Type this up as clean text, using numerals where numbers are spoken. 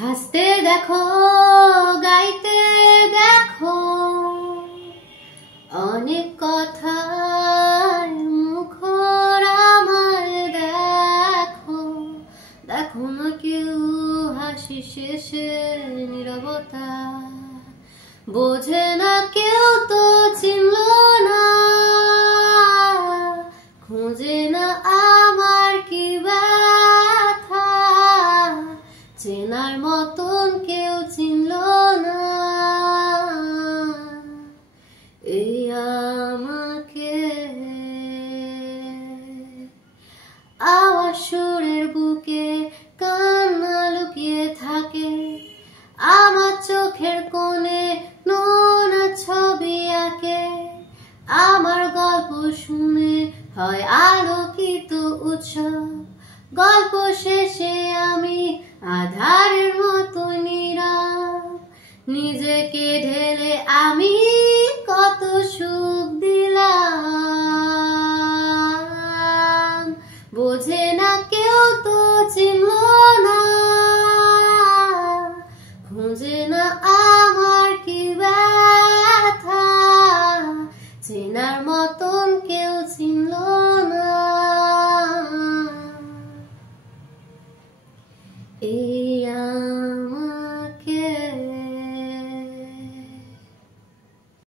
হাসতে দেখো, গাইতে দেখো, অনেক কথার মুখর আমার দেখো। দেখো না কেউ হাসি শেষে নীরবতা, বোঝে না কেউ তো চিনল না, খোঁজে না আমার কি ব্যথা, চেনার মতন কেউ চিনল না। এই আমাকে আওয়াজ সুরের বুকে কান্না লুকিয়ে থাকে, আমার চোখের কোণে নোনা ছবি আঁকে, আমার গল্প শুনে হয় আলোকিত উৎসব, গল্প শেষে আমি আধারের মতো নীরব, নিজেকে ঢেলে আমি কত সুখ দিলাম, বোঝে না কেউ তো চিনল না, খোঁজে না